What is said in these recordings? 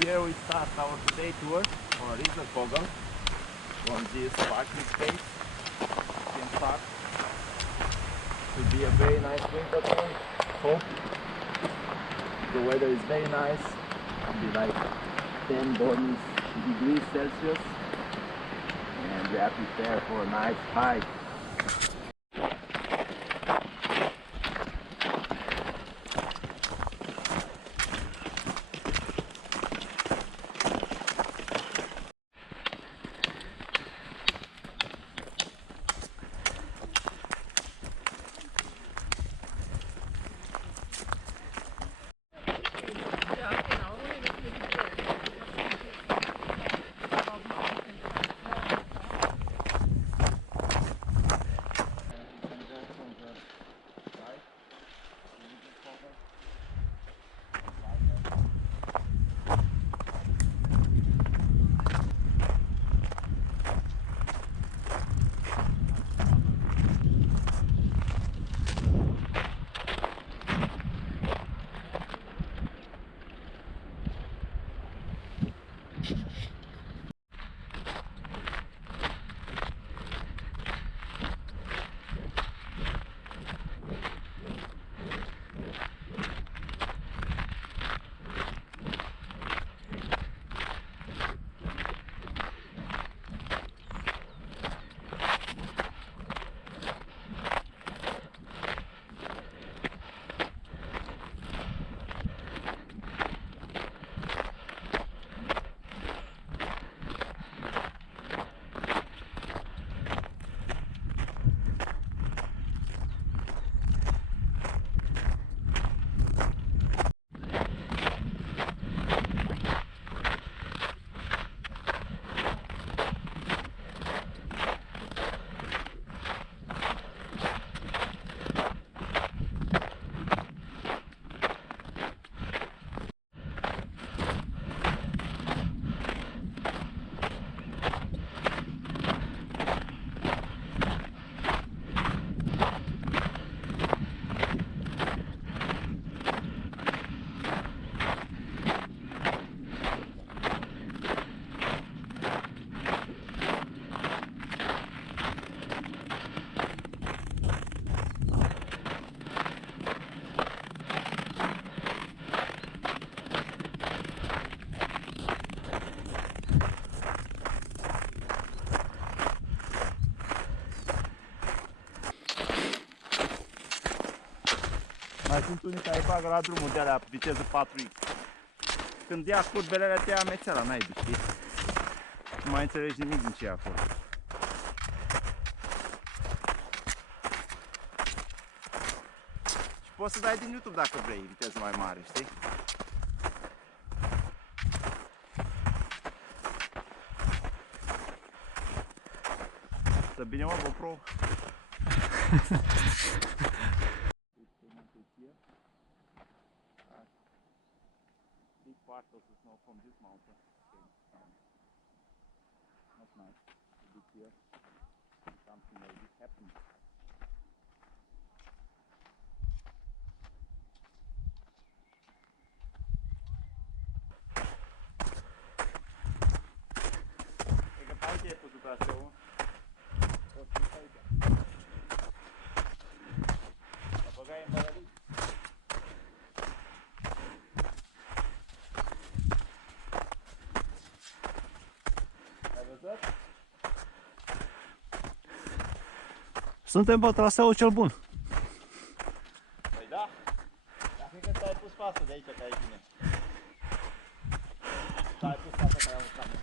Here we start our day tour on Rieselkogel on this parking space. In start will be a very nice winter tour. Hope the weather is very nice. It'll be like 10 degrees Celsius, and we are prepared for a nice hike. Mai sunt unii care fac la drumul de alea viteză 4x. Când ia curbele alea te ia amețeala, n-ai, știi? Nu mai înțelegi nimic din ce e acolo. Și poți să dai din YouTube dacă vrei viteză mai mare, știi? Să bine mă, GoPro! Big part of the snow from this mountain came down. Not nice to be here. Something like this happened. E că parte e pus Brașovul. O să fie aici. Să băgai în bărării. Suntem pe traseul cel bun. Păi da, dar cred că ți-ai pus față de aici, că e bine. Ți-ai pus față că ai un camion.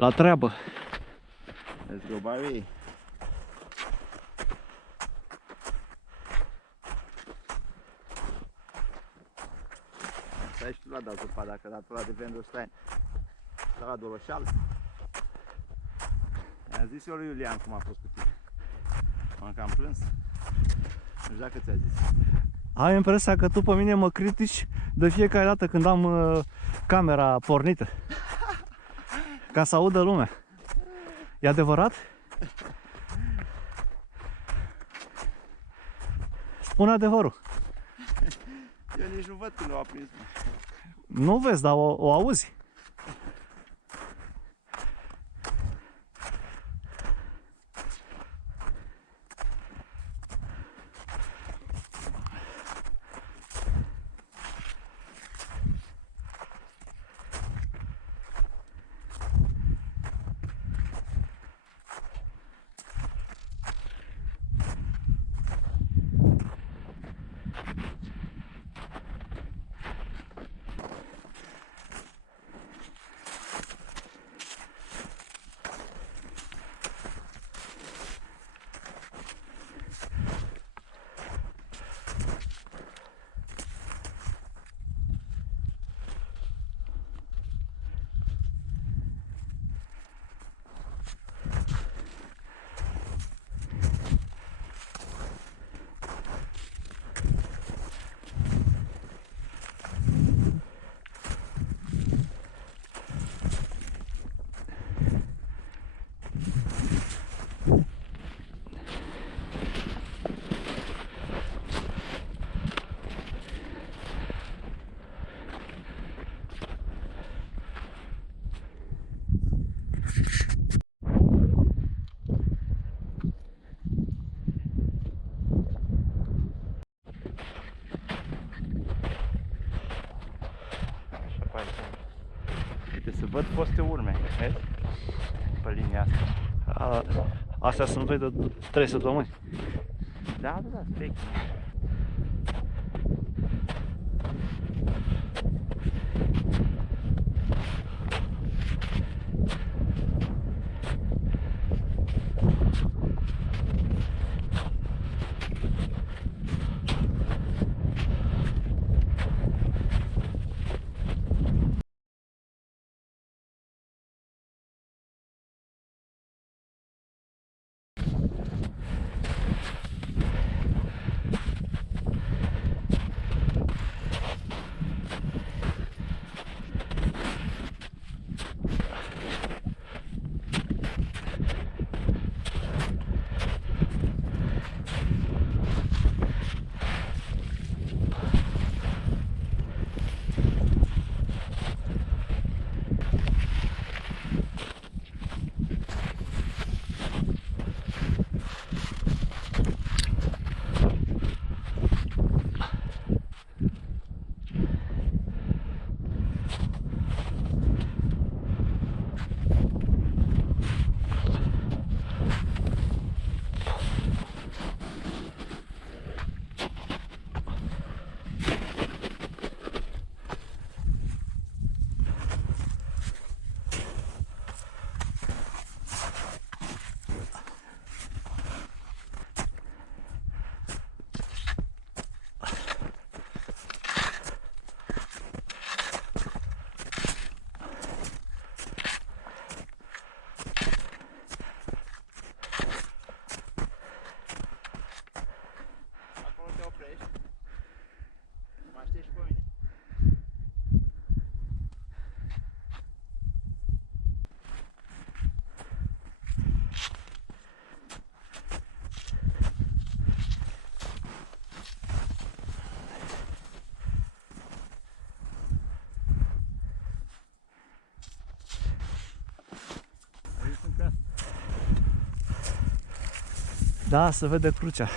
La treabă. Let's go, Barry. Stai și tu la dat zăpada, dacă datul ăla de vendor stai la doloșeală. Mi-a zis eu lui Iulian cum a fost cu tine. M-am cam plâns. Nu știu dacă ți-a zis. Am impresia că tu pe mine mă critici de fiecare dată când am camera pornită. Ca să audă lumea. E adevărat? Spune adevărul. Eu nici nu văd când o aprins. Nu vezi, dar o auzi. Uite, să văd foste urme, vezi? Pe linia asta. Astea sunt vechi de 3 săptămâni. Da, vechi. Da, se vede crucea.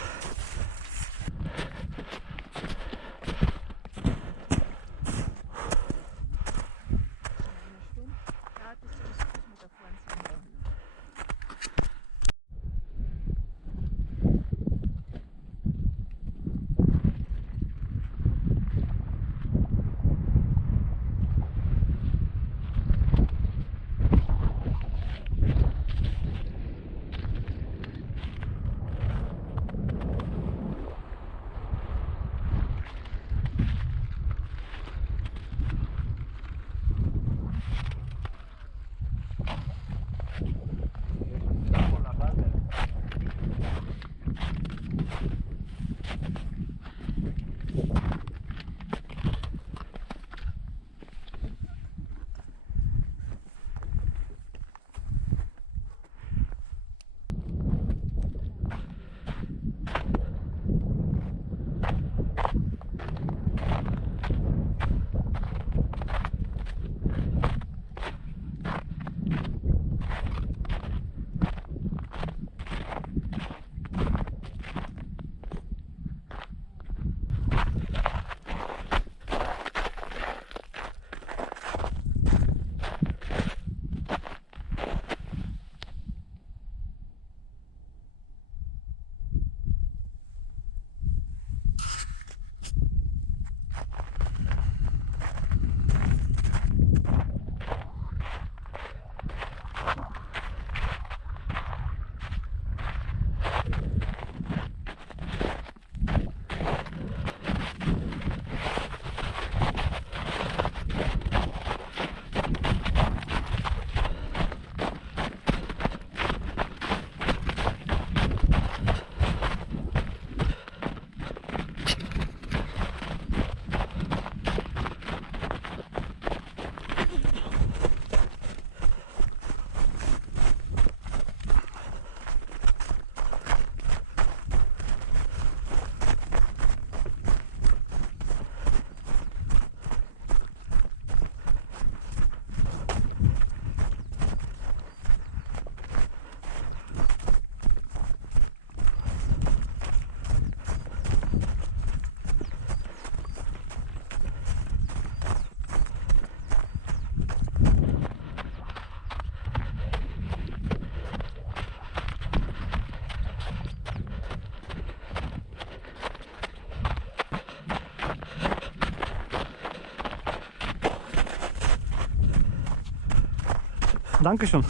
Dankeschön.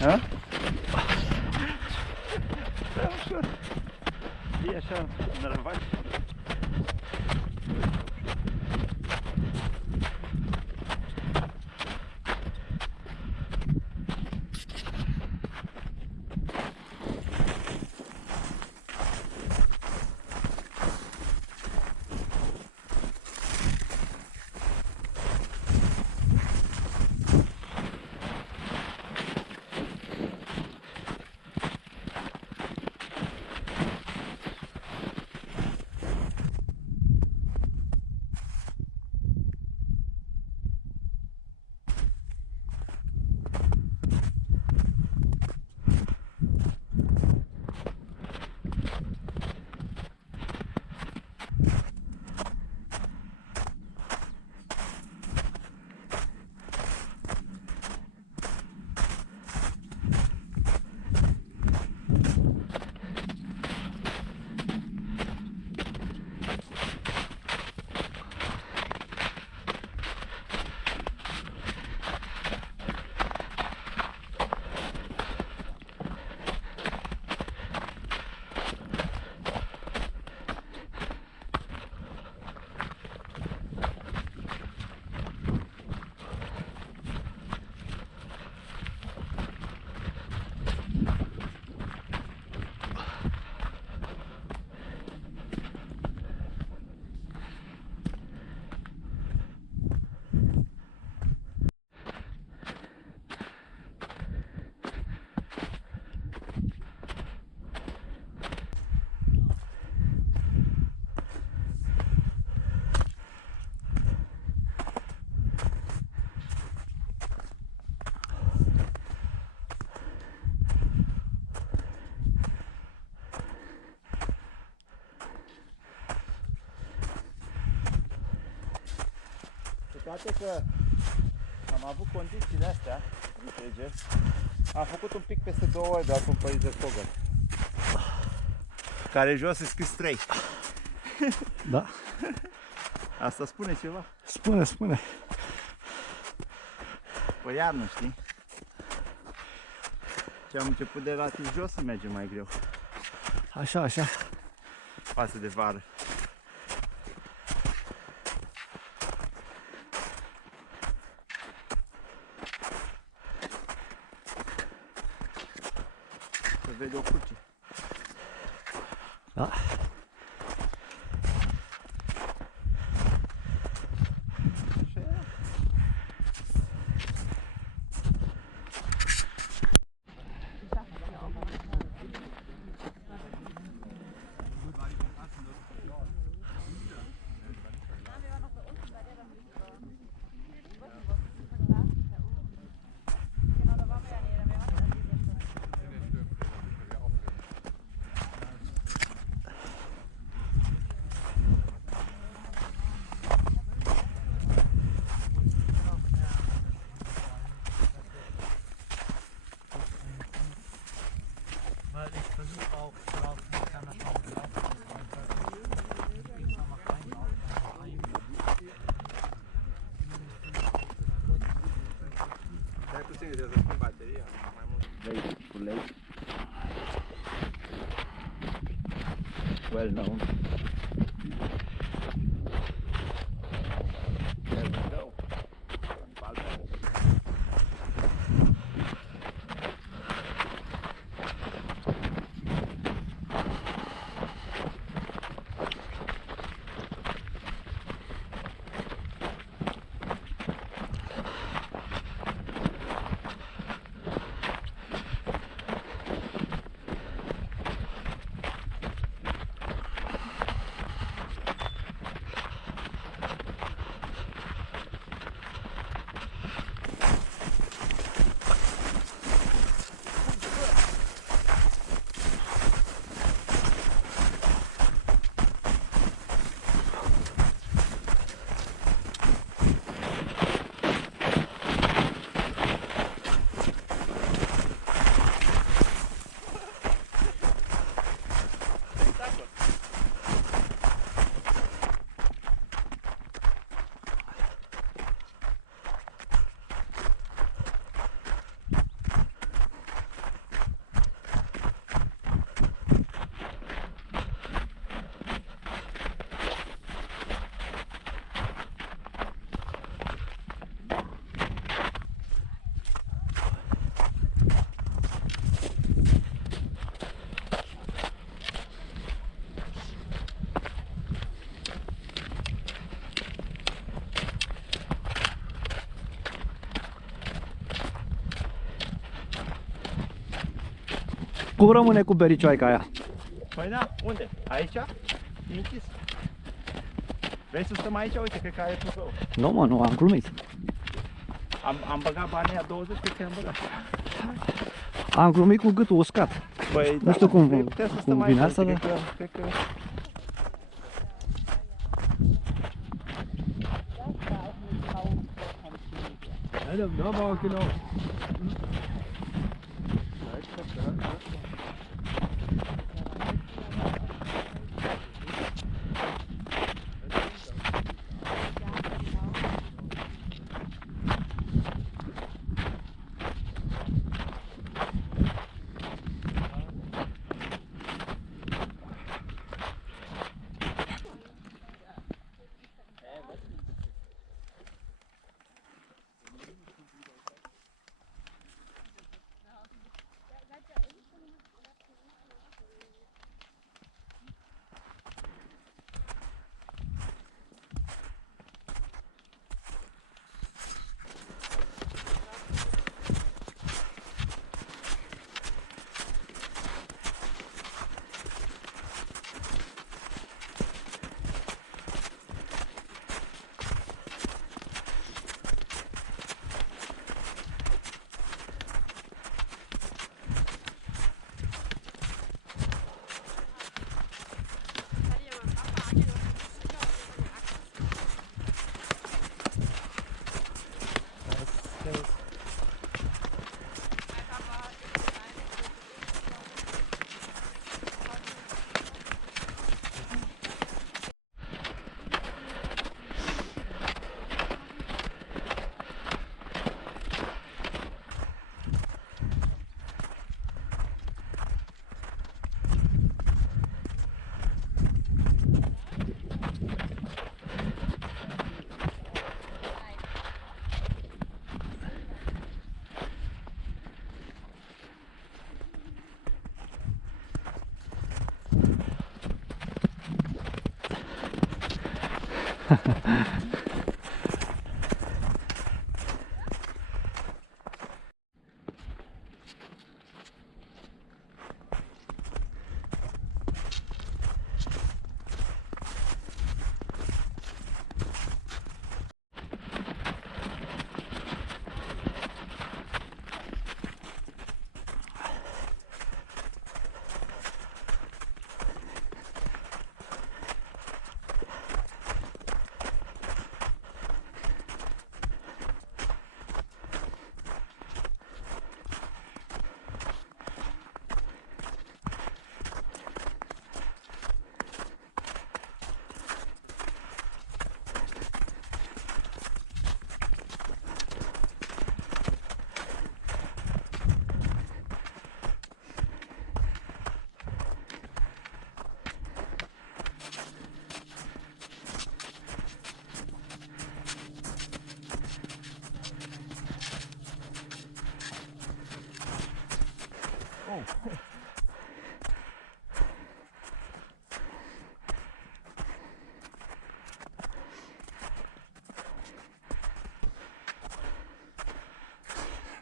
Ha? E așa, nervați. Toate că am avut condițiile astea, înțelege, am făcut un pic peste 2 ore de acompărit de Fogel. Care jos e scris 3. Da. Asta spune ceva? Spune, spune. Pe iarnă, știi? Ce am început de relativ jos să merge mai greu. Așa, așa. Față de vară. Se vede o cruce. Da. Așa era. bine, trebuie să schimb bateria mai mult. Lake. Well known. There we go. Falta. Cum rămâne cu bericioaica aia? Păi da, unde? Aici? E închis. Vrei să stăm aici? Uite, cred că are trofeu. Nu mă, nu, am glumit. Am băgat banii a 20, cred că am băgat. Am glumit cu gâtul uscat. Păi, Nu știu cum, putem să cum stăm vine aici, asta, uite, dar... cred că... Da, war genau.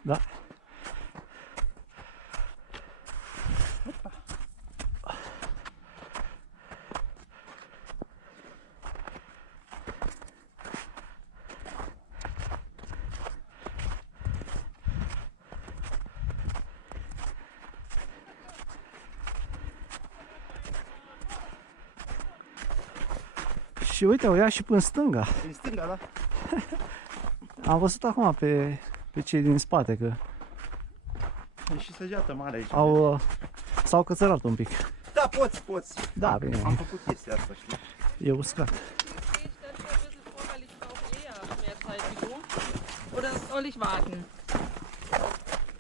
Da. Și uite, o ia și până în stânga. Din stânga, da? Am văzut acum pe cei din spate că E și săgeată mare aici. s-au cățărat un pic. Da, poți. Da, bine, Am făcut chestia asta, știi? e uscat. Ich stelle mir ein bisschen vor, weil ich brauche eher mehr Zeit wie du. Oder soll ich warten?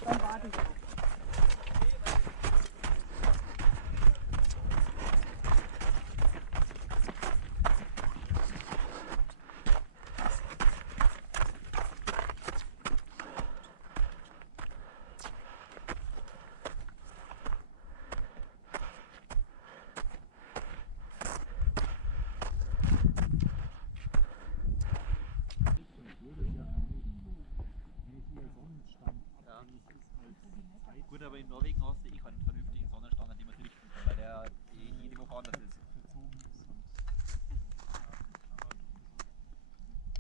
Dann warte ich auch. Gut, aber in Norwegen hast du eh keinen vernünftigen Sonnenstand, den man richten kann, weil der jede Woche anders ist.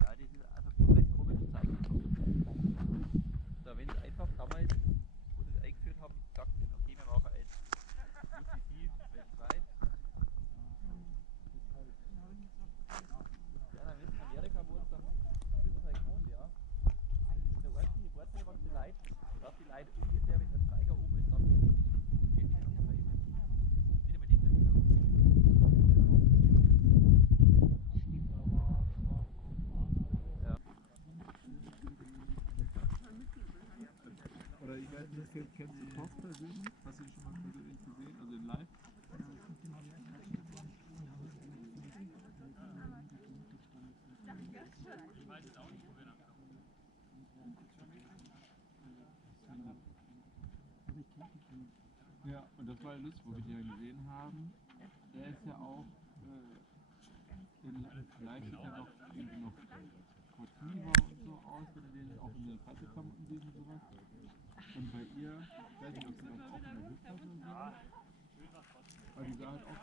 Ja, das ist einfach komplett komisch Zeichen. Da wenn es einfach damals, wo sie es eingeführt haben, gesagt haben, okay, wir machen jetzt UTC weltweit. Ja, dann ist in Amerika, wo es dann wissen halt gewohnt, ja. Das ist der einzige Vorteil, was die Leute, dass die Leute ungefähr, wenn der Zeiger oben ist, dann geht es nicht mehr. Wieder mit dem Ja. Oder ich weiß nicht, kennst du Toff persönlich? Hast du ihn schon mal persönlich gesehen? Also in live? Ja, und das war ja lustig, wo wir die ja gesehen haben. Er ist ja auch live sieht er doch irgendwie noch sportiver und so aus, wenn du den auch in den Freizeitklamotten siehst und sowas. Und bei ihr, ich weiß nicht, ob sie das auch in der Hüfthose sehen, aber die sah halt auch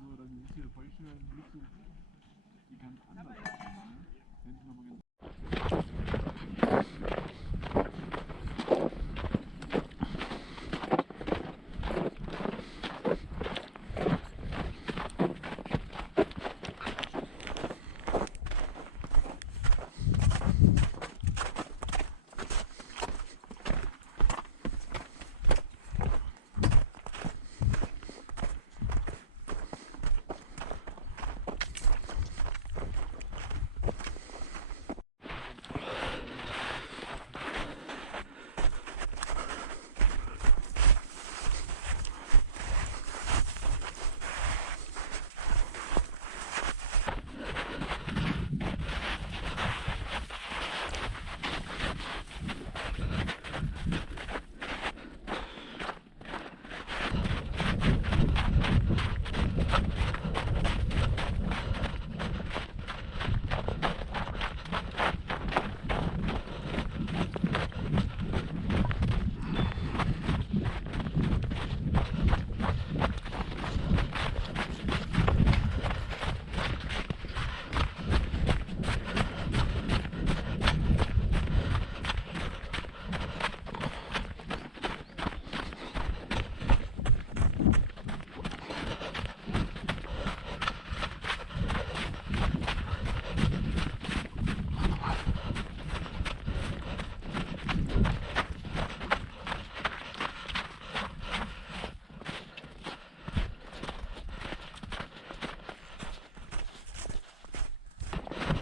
so, dann siehst du dir vorstellen, dann siehst du die ganz anders aus. Ne? Wenn sie nochmal ganz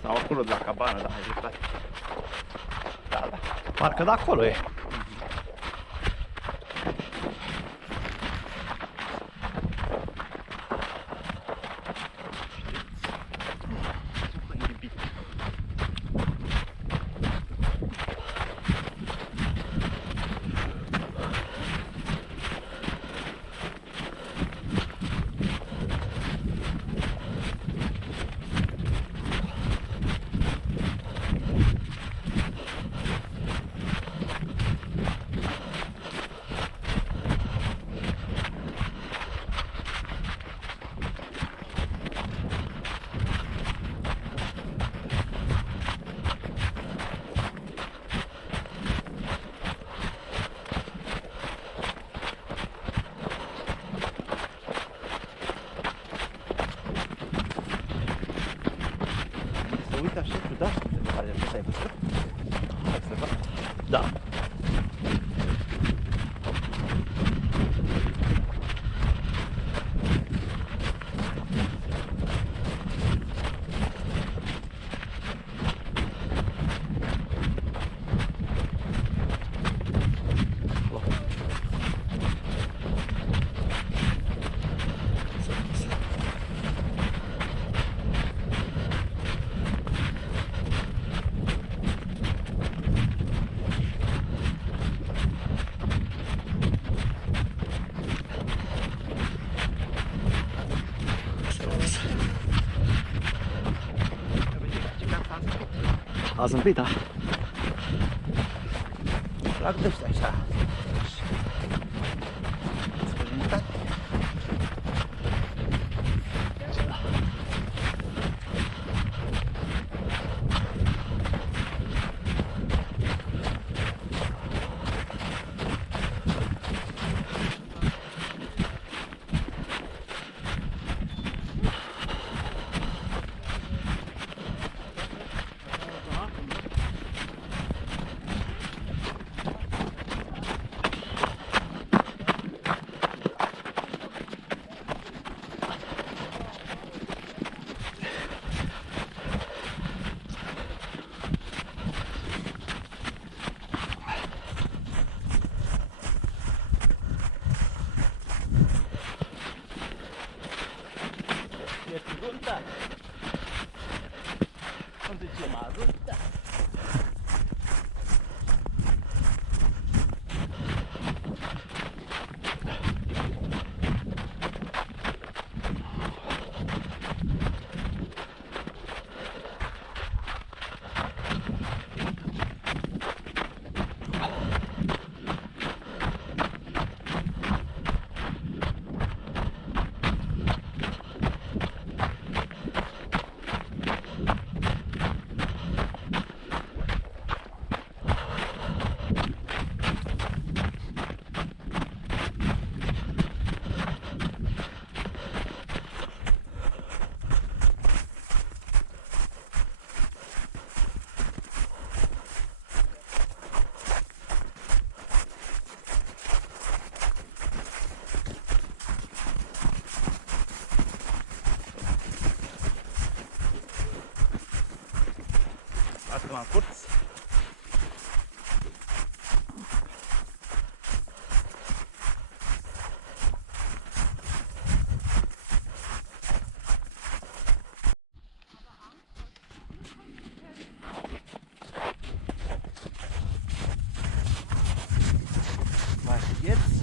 Sau acolo de la cabană, da, ai dreptate. Da, da. Parcă de acolo e. Da? Hai să stai puțin. Hai să fac. Da. A zâmbit, da? La gădește așa. Ești junta? Cum zice, mă ajută? Asta m-am curț. Was jetzt?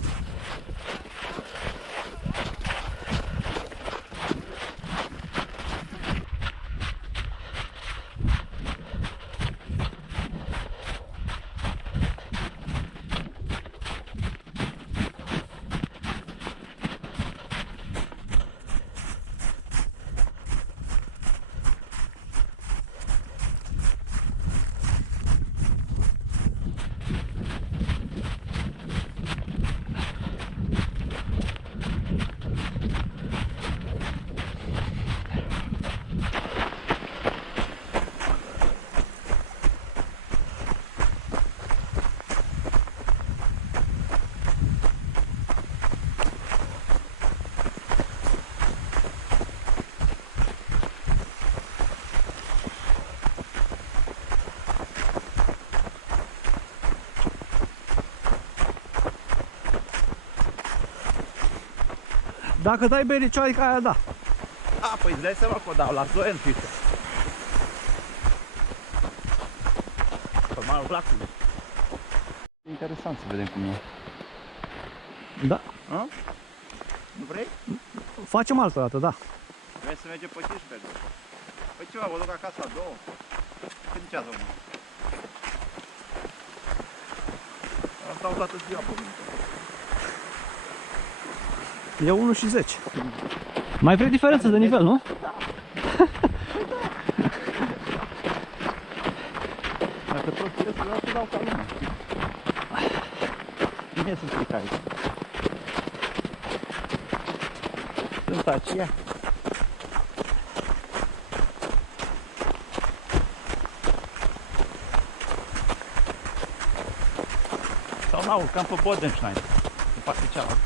Dacă dai bericioaica aia, da. A, păi îți dai seama că o dau la Zoen, fiță. Pe malul placului. Interesant să vedem cum e. Da. A? Nu vrei? Facem altă dată, da. Vrei să mergem pe 15? Păi ceva, vă duc acasă la 2. Cât ziceați, mă? Am stau toată ziua pe mine. E 1 și 10. Mai vrei diferență de nivel, nu? Dacă tot trebuie să vreau să dau ca lumea. Bine să stric aici. Sunt aceea. Sau cam pe Bodenstein, în partea cealaltă.